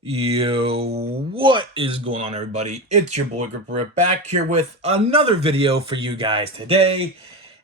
Yo, what is going on, everybody? It's your boy Gripper back here with another video for you guys today.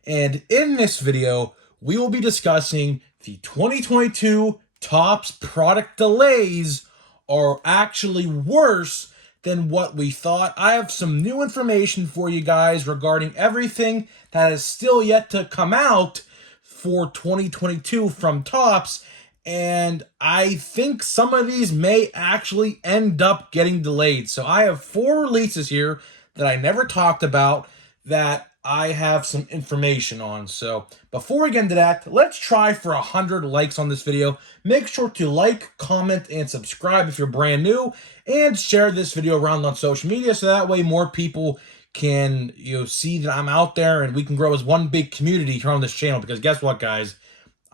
And in this video, we will be discussing the 2022 Topps product delays are actually worse than what we thought. I have some new information for you guys regarding everything that is still yet to come out for 2022 from Topps, and I think some of these may actually end up getting delayed. So I have 4 releases here that I never talked about that I have some information on. So before we get into that, let's try for 100 likes on this video. Make sure to like, comment, and subscribe if you're brand new, and share this video around on social media so that way more people can see that I'm out there and we can grow as one big community here on this channel. Because guess what, guys?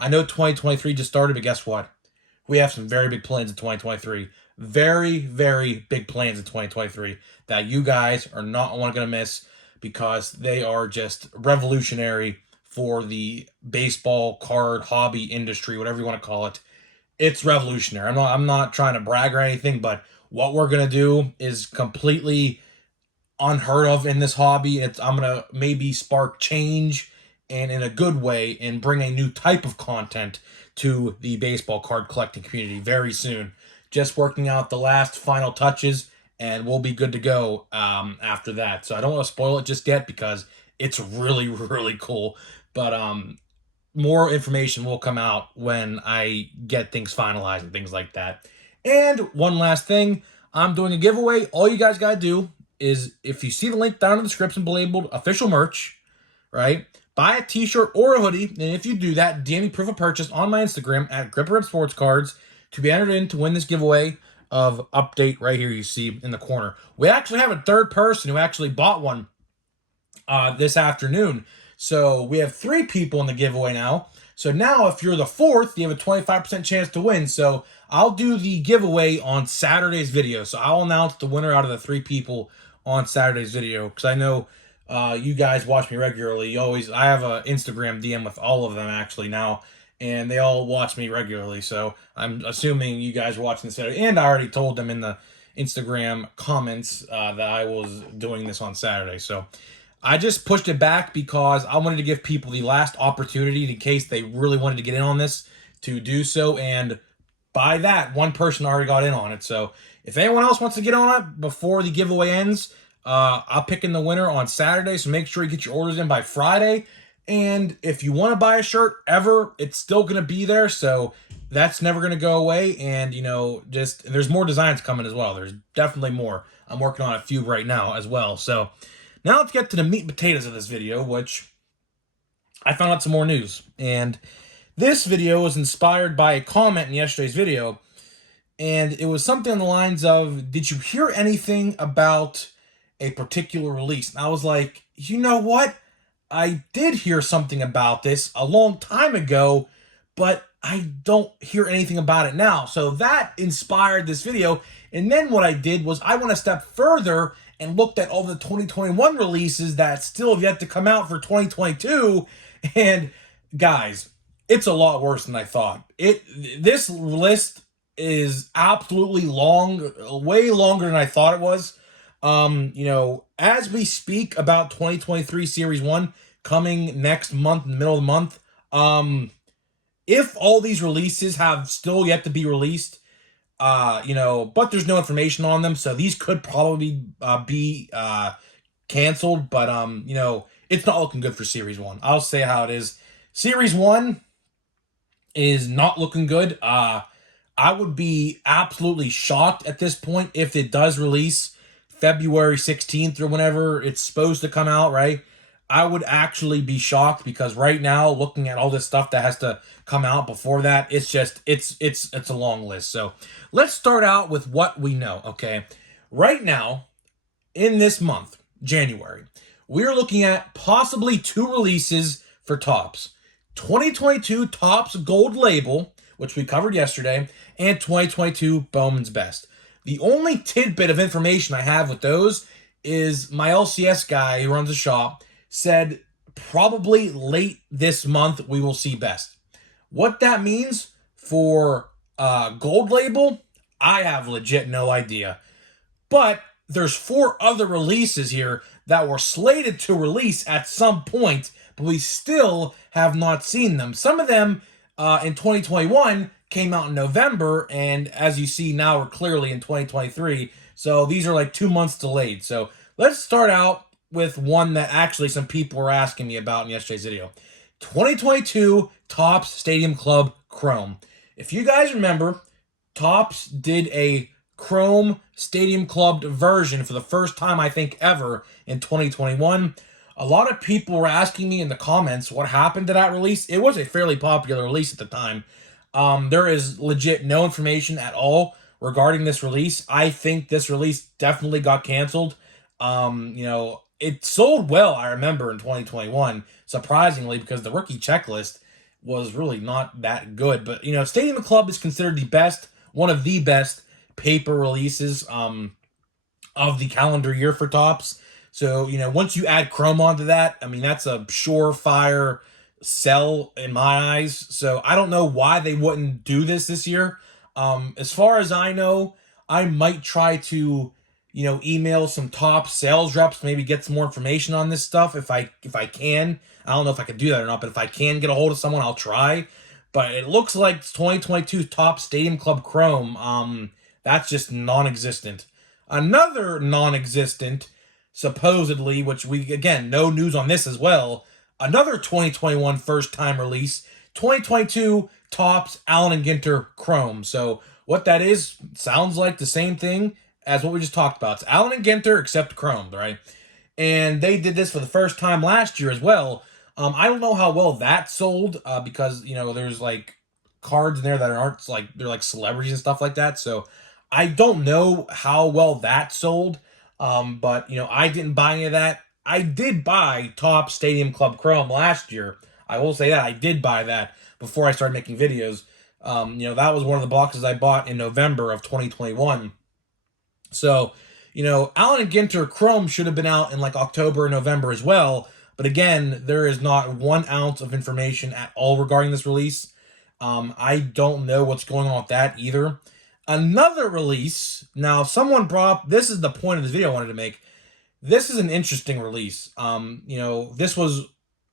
I know 2023 just started, but guess what? We have some very big plans in 2023. Very, very big plans in 2023 that you guys are not going to miss because they are just revolutionary for the baseball card hobby industry, whatever you want to call it. It's revolutionary. I'm not trying to brag or anything, but what we're going to do is completely unheard of in this hobby. I'm going to maybe spark change and in a good way and bring a new type of content to the baseball card collecting community very soon. Just working out the last final touches and we'll be good to go after that. So I don't want to spoil it just yet because it's really, really cool. But more information will come out when I get things finalized and things like that. And one last thing, I'm doing a giveaway. All you guys got to do is, if you see the link down in the description labeled official merch, right? Buy a t-shirt or a hoodie, and if you do that, DM me proof of purchase on my Instagram at Gripper Sports Cards to be entered in to win this giveaway of update right here you see in the corner. We actually have a third person who actually bought one this afternoon. So we have 3 people in the giveaway now. So now if you're the 4th, you have a 25% chance to win. So I'll do the giveaway on Saturday's video. So I'll announce the winner out of the 3 people on Saturday's video, because I know you guys watch me regularly. I have an Instagram DM with all of them actually now, and they all watch me regularly. So I'm assuming you guys are watching this video, and I already told them in the Instagram comments that I was doing this on Saturday. So I just pushed it back because I wanted to give people the last opportunity in case they really wanted to get in on this to do so. And by that, one person already got in on it. So if anyone else wants to get on it before the giveaway ends, I'll pick in the winner on Saturday. So make sure you get your orders in by Friday. And if you want to buy a shirt ever, it's still going to be there. So that's never going to go away. And, there's more designs coming as well. There's definitely more. I'm working on a few right now as well. So now let's get to the meat and potatoes of this video, which I found out some more news. And this video was inspired by a comment in yesterday's video. And it was something on the lines of, did you hear anything about a particular release? And I was like, you know what? I did hear something about this a long time ago, but I don't hear anything about it now. So that inspired this video. And then what I did was I went a step further and looked at all the 2021 releases that still have yet to come out for 2022. And guys, it's a lot worse than I thought. This list is absolutely long, way longer than I thought it was. As we speak about 2023 Series 1 coming next month, in the middle of the month, if all these releases have still yet to be released, but there's no information on them, so these could probably be canceled, but it's not looking good for Series 1. I'll say how it is. Series 1 is not looking good. I would be absolutely shocked at this point if it does release February 16th or whenever it's supposed to come out, right? I would actually be shocked because right now, looking at all this stuff that has to come out before that, it's a long list. So let's start out with what we know, okay? Right now, in this month, January, we're looking at possibly 2 releases for Topps. 2022 Topps Gold Label, which we covered yesterday, and 2022 Bowman's Best. The only tidbit of information I have with those is my LCS guy who runs the shop said probably late this month we will see Best. What that means for Gold Label, I have legit no idea. But there's 4 other releases here that were slated to release at some point, but we still have not seen them. Some of them in 2021 came out in November, and as you see now, we're clearly in 2023. So these are like 2 months delayed. So let's start out with one that actually some people were asking me about in yesterday's video. 2022 Topps Stadium Club Chrome. If you guys remember, Topps did a Chrome Stadium Club version for the first time, I think, ever in 2021. A lot of people were asking me in the comments what happened to that release. It was a fairly popular release at the time. There is legit no information at all regarding this release. I think this release definitely got canceled. It sold well, I remember, in 2021, surprisingly, because the rookie checklist was really not that good. But, Stadium Club is considered the best, one of the best paper releases of the calendar year for Topps. So, once you add Chrome onto that, I mean, that's a surefire sell in my eyes. So I don't know why they wouldn't do this year. As far as I know, I might try to, email some top sales reps, maybe get some more information on this stuff if I can. I don't know if I can do that or not, but if I can get a hold of someone, I'll try. But it looks like 2022 Topps Stadium Club Chrome, that's just non-existent. Another non-existent, supposedly, which we, again, no news on this as well, another 2021 first-time release, 2022 Topps Allen and Ginter Chrome. So what that is sounds like the same thing as what we just talked about. It's Allen and Ginter except Chrome, right? And they did this for the first time last year as well. I don't know how well that sold because there's like cards in there that aren't like they're like celebrities and stuff like that. So I don't know how well that sold. But I didn't buy any of that. I did buy Topps Stadium Club Chrome last year. I will say that I did buy that before I started making videos. That was one of the boxes I bought in November of 2021. So, Allen and Ginter Chrome should have been out in like October and November as well. But again, there is not 1 ounce of information at all regarding this release. I don't know what's going on with that either. Another release. Now, someone brought up, this is the point of this video I wanted to make. This is an interesting release. This was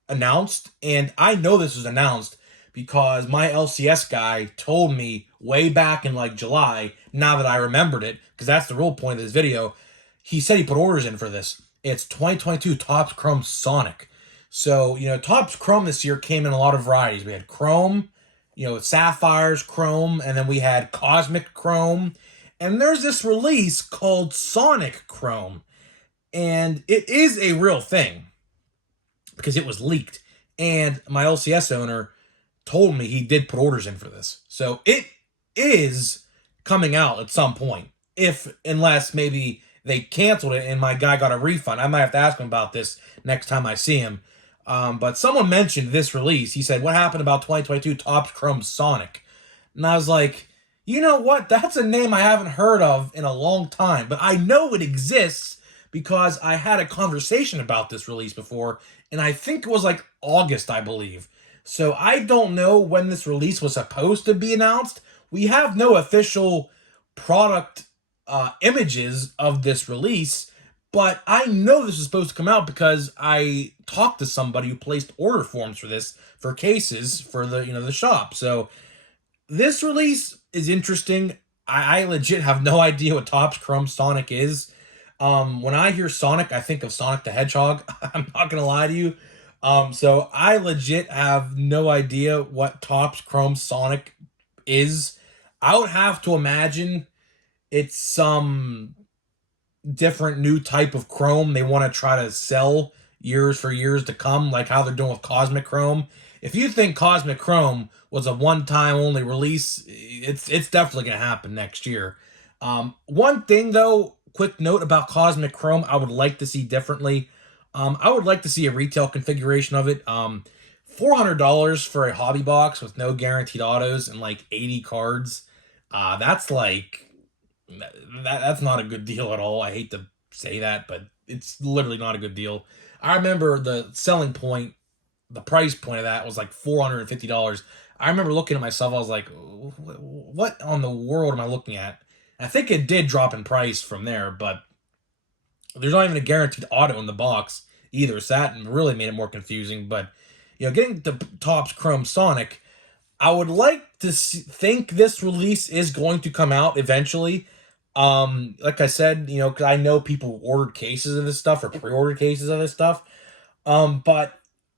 announced, and I know this was announced because my LCS guy told me way back in like July, now that I remembered it, because that's the real point of this video. He said he put orders in for this. It's 2022 Topps Chrome Sonic. So, Topps Chrome this year came in a lot of varieties. We had Chrome, Sapphires Chrome, and then we had Cosmic Chrome. And there's this release called Sonic Chrome. And it is a real thing because it was leaked. And my LCS owner told me he did put orders in for this. So it is coming out at some point. Unless maybe they canceled it and my guy got a refund. I might have to ask him about this next time I see him. But someone mentioned this release. He said, what happened about 2022 Topps Chrome Sonic? And I was like, you know what? That's a name I haven't heard of in a long time. But I know it exists because I had a conversation about this release before. And I think it was like August, I believe. So I don't know when this release was supposed to be announced. We have no official product images of this release, but I know this is supposed to come out because I talked to somebody who placed order forms for this for cases for the shop. So this release is interesting. I legit have no idea what Topps Chrome Sonic is. When I hear Sonic, I think of Sonic the Hedgehog. I'm not gonna lie to you. So I legit have no idea what Topps Chrome Sonic is. I would have to imagine it's some different new type of Chrome they want to try to sell years for years to come, like how they're doing with Cosmic Chrome. If you think Cosmic Chrome was a one-time only release, it's definitely going to happen next year. One thing, though, quick note about Cosmic Chrome I would like to see differently. I would like to see a retail configuration of it. $400 for a hobby box with no guaranteed autos and like 80 cards. That's not a good deal at all. I hate to say that, but it's literally not a good deal. I remember the selling point, the price point of that was like $450. I remember looking at myself, I was like, what on the world am I looking at? I think it did drop in price from there, but there's not even a guaranteed auto in the box either, so that really made it more confusing. But getting the Topps Chrome Sonic, I would like to think this release is going to come out eventually. Like I said, because I know people ordered cases of this stuff or pre-ordered cases of this stuff. But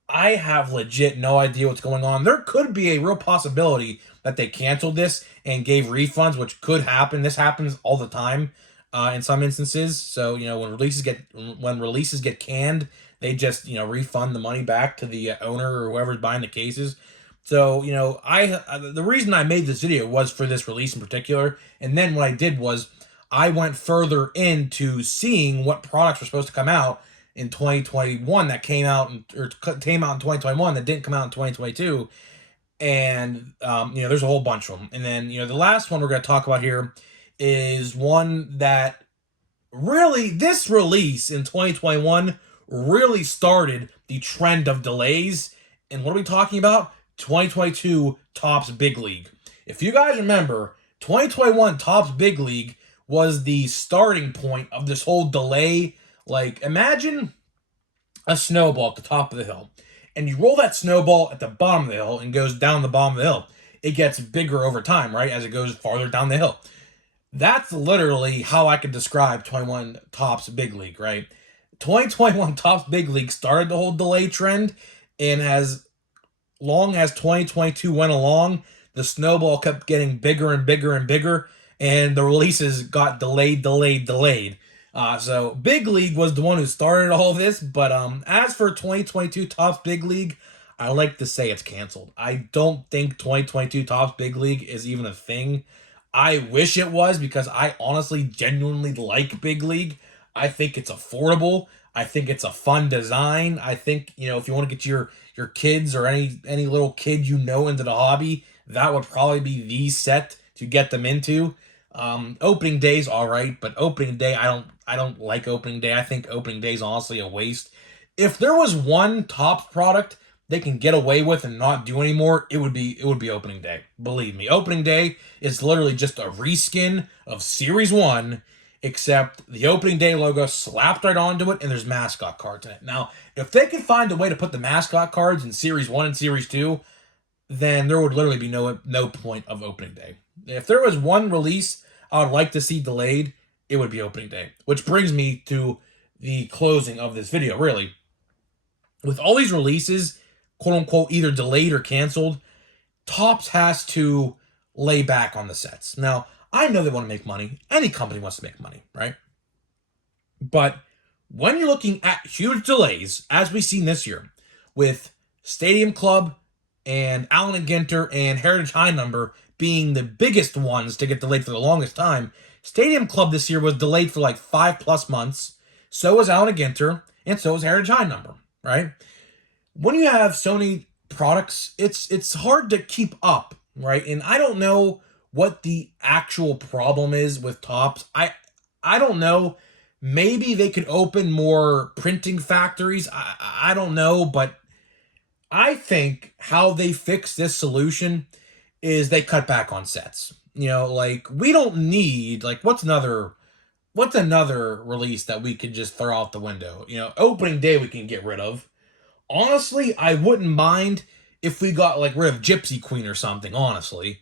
I have legit no idea what's going on. There could be a real possibility that they canceled this and gave refunds, which could happen. This happens all the time, in some instances. So when releases get canned, they just refund the money back to the owner or whoever's buying the cases. So the reason I made this video was for this release in particular, and then what I did was I went further into seeing what products were supposed to come out in 2021 that came out in 2021 that didn't come out in 2022. And there's a whole bunch of them. And then the last one we're going to talk about here is one that really, this release in 2021 really started the trend of delays. And what are we talking about? 2022 Topps Big League. If you guys remember, 2021 Topps Big League was the starting point of this whole delay. Like, imagine a snowball at the top of the hill, and you roll that snowball at the bottom of the hill and goes down the bottom of the hill. It gets bigger over time, right, as it goes farther down the hill. That's literally how I could describe 21 Topps Big League, right? 2021 Topps Big League started the whole delay trend, and as long as 2022 went along, the snowball kept getting bigger and bigger and bigger, and the releases got delayed. So Big League was the one who started all this, but as for 2022 Topps Big League, I like to say it's canceled. I don't think 2022 Topps Big League is even a thing. I wish it was, because I honestly genuinely like Big League. I think it's affordable. I think it's a fun design. I think, if you want to get your kids or any little kid into the hobby, that would probably be the set to get them into. Opening day's all right, but opening day, I don't like opening day. I think opening day is honestly a waste. If there was one Topps product they can get away with and not do anymore, it would be opening day. Believe me, opening day is literally just a reskin of Series 1, except the opening day logo slapped right onto it, and there's mascot cards in it. Now, if they could find a way to put the mascot cards in Series 1 and Series 2, then there would literally be no point of opening day. If there was one release I would like to see delayed, it would be opening day. Which brings me to the closing of this video, really. With all these releases, quote-unquote, either delayed or canceled, Topps has to lay back on the sets. Now, I know they want to make money. Any company wants to make money, right? But when you're looking at huge delays, as we've seen this year, with Stadium Club and Allen & Ginter and Heritage High Number being the biggest ones to get delayed for the longest time, Stadium Club this year was delayed for like 5+ months. So was Allen & Ginter, and so was Heritage High Number, right? When you have so many products, it's hard to keep up, right? And I don't know what the actual problem is with Topps. I don't know. Maybe they could open more printing factories. I don't know, but I think how they fix this solution is they cut back on sets. Like, we don't need, like, what's another release that we could just throw out the window? Opening day we can get rid of. Honestly, I wouldn't mind if we got like rid of Gypsy Queen or something, honestly.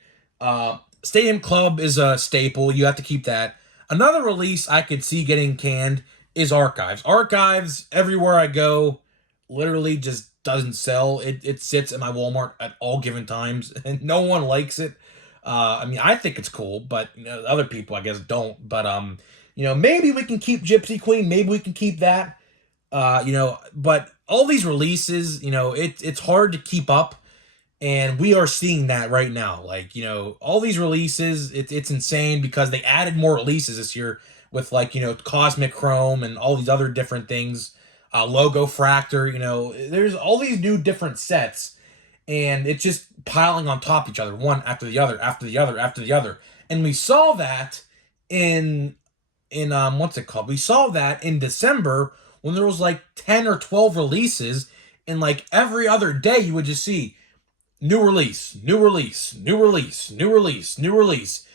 Stadium Club is a staple. You have to keep that. Another release I could see getting canned is Archives. Archives, everywhere I go, literally just doesn't sell. It sits in my Walmart at all given times, and no one likes it. I think it's cool, but other people, I guess, don't. But maybe we can keep Gypsy Queen. Maybe we can keep that. But all these releases, it's hard to keep up, and we are seeing that right now. Like, all these releases, it's insane because they added more releases this year with, like, Cosmic Chrome and all these other different things. Logo Fractor, there's all these new different sets, and it's just piling on top of each other, one after the other, after the other, after the other. And we saw that in what's it called? We saw that in December when there was like 10 or 12 releases, and like every other day you would just see new release, new release, new release, new release, new release.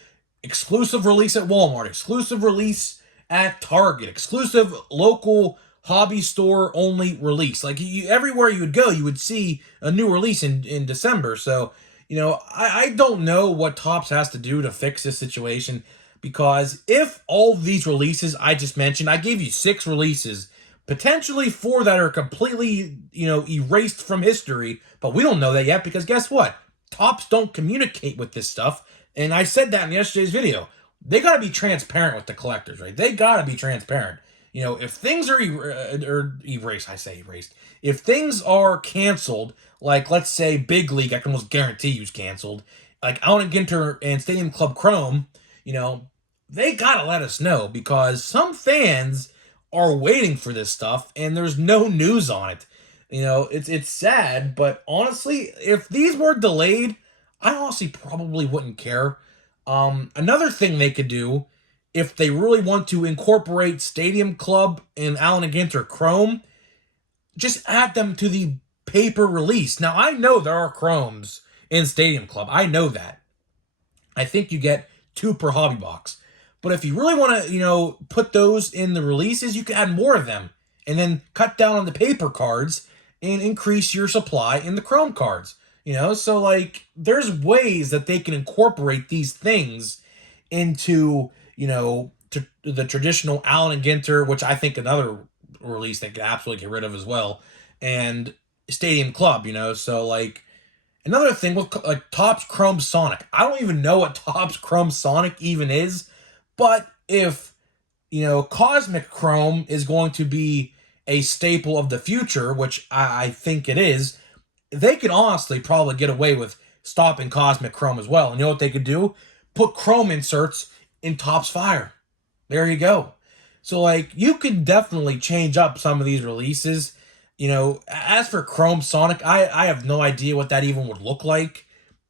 exclusive release at Walmart, exclusive release at Target, exclusive local hobby store only release. Like everywhere you would go, you would see a new release in December. So, I don't know what Topps has to do to fix this situation, because if all of these releases I just mentioned, I gave you 6 releases, potentially 4 that are completely, erased from history, but we don't know that yet, because guess what? Topps don't communicate with this stuff. And I said that in yesterday's video. They got to be transparent with the collectors, right? They got to be transparent. If things are erased, I say erased. If things are canceled, like let's say Big League, I can almost guarantee you's canceled. Like Allen Ginter and Stadium Club Chrome, they gotta let us know, because some fans are waiting for this stuff and there's no news on it. It's sad, but honestly, if these were delayed, I honestly probably wouldn't care. Another thing they could do, if they really want to incorporate Stadium Club and Allen and Ginter Chrome, just add them to the paper release. Now, I know there are Chromes in Stadium Club. I know that. I think you get 2 per hobby box. But if you really want to, put those in the releases, you can add more of them and then cut down on the paper cards and increase your supply in the Chrome cards. So like there's ways that they can incorporate these things into, the traditional Allen and Ginter, which I think another release they could absolutely get rid of as well, and Stadium Club, so like another thing with like Topps Chrome Sonic. I don't even know what Topps Chrome Sonic even is, but if, Cosmic Chrome is going to be a staple of the future, which I think it is, they could honestly probably get away with stopping Cosmic Chrome as well. And you know what they could do? Put Chrome inserts in Topps Fire. There you go. So, like, you could definitely change up some of these releases. As for Chrome Sonic, I have no idea what that even would look like.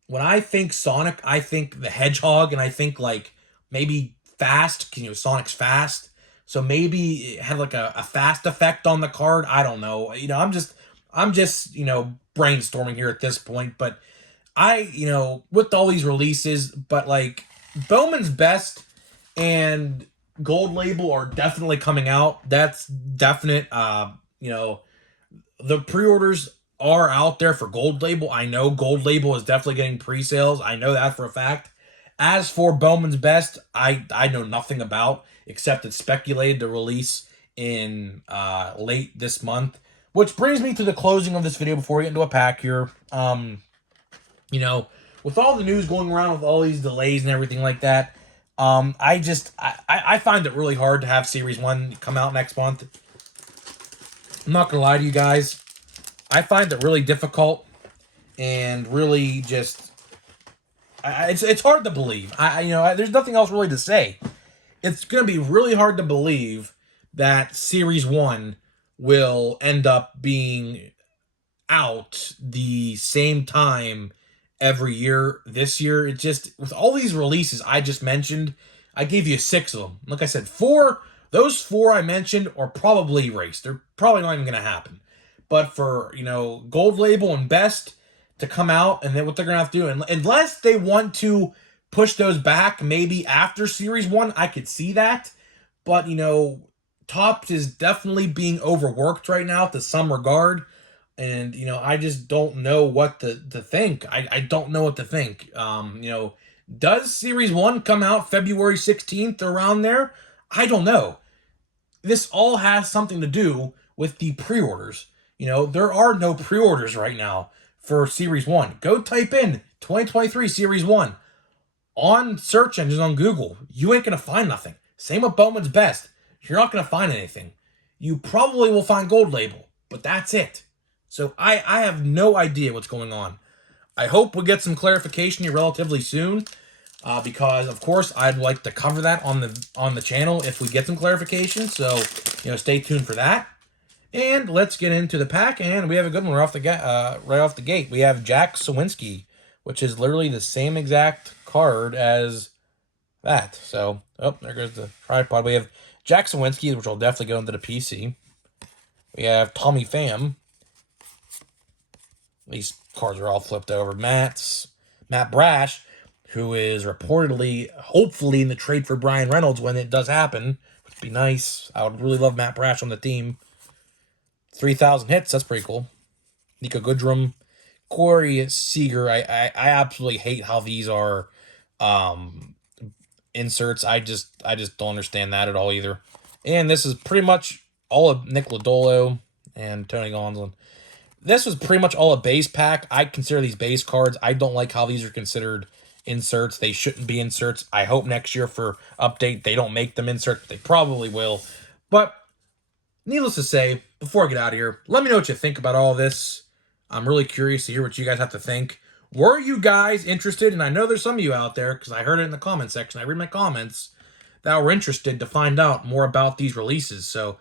When I think Sonic, I think the Hedgehog, and I think, like, maybe fast. Sonic's fast. So maybe it had, like, a fast effect on the card. I don't know. I'm just brainstorming here at this point. But with all these releases, but, like, Bowman's Best and Gold Label are definitely coming out. That's definite. The pre-orders are out there for Gold Label. I know Gold Label is definitely getting pre-sales. I know that for a fact. As for Bowman's Best, I know nothing about, except it's speculated to release in late this month. Which brings me to the closing of this video before we get into a pack here. With all the news going around, with all these delays and everything like that, I find it really hard to have Series 1 come out next month. I'm not gonna lie to you guys. I find it really difficult and really just it's hard to believe. There's nothing else really to say. It's gonna be really hard to believe that Series 1 will end up being out the same time every year this year. It just, with all these releases I just mentioned, I gave you 6 of them. Like I said, those 4 I mentioned are probably erased. They're probably not even going to happen. But for, Gold Label and Best to come out, and then what they're going to have to do, unless they want to push those back maybe after Series 1, I could see that. But, Topps is definitely being overworked right now to some regard. And, I just don't know what to think. I don't know what to think. Does Series 1 come out February 16th, around there? I don't know. This all has something to do with the pre-orders. There are no pre-orders right now for Series 1. Go type in 2023 Series 1 on search engines on Google. You ain't going to find nothing. Same with Bowman's Best. You're not going to find anything. You probably will find Gold Label, but that's it. So I have no idea what's going on. I hope we'll get some clarification here relatively soon, because of course I'd like to cover that on the channel if we get some clarification. So stay tuned for that. And let's get into the pack, and we have a good one right off the gate. We have Jack Sawinski, which is literally the same exact card as that. So there goes the tripod. We have Jack Sawinski, which will definitely go into the PC. We have Tommy Pham. These cards are all flipped over. Matt Brash, who is reportedly, hopefully, in the trade for Brian Reynolds when it does happen, which would be nice. I would really love Matt Brash on the team. 3,000 hits, that's pretty cool. Nico Goodrum, Corey Seager. I absolutely hate how these are inserts. I just don't understand that at all either. And this is pretty much all of Nick Lodolo and Tony Gonsolin. This was pretty much all a base pack. I consider these base cards. I don't like how these are considered inserts. They shouldn't be inserts. I hope next year for update they don't make them inserts. They probably will. But needless to say, before I get out of here, let me know what you think about all this. I'm really curious to hear what you guys have to think. Were you guys interested? And I know there's some of you out there, because I heard it in the comment section. I read my comments that were interested to find out more about these releases. So,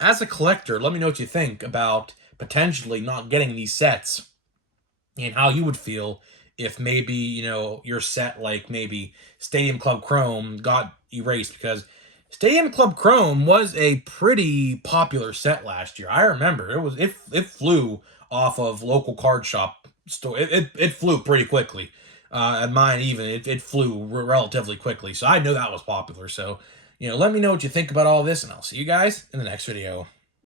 as a collector, let me know what you think about potentially not getting these sets and how you would feel if maybe, your set like maybe Stadium Club Chrome got erased, because Stadium Club Chrome was a pretty popular set last year. I remember it flew off of local card shop store. It flew pretty quickly. And mine even it flew relatively quickly. So I know that was popular. So, let me know what you think about all this, and I'll see you guys in the next video.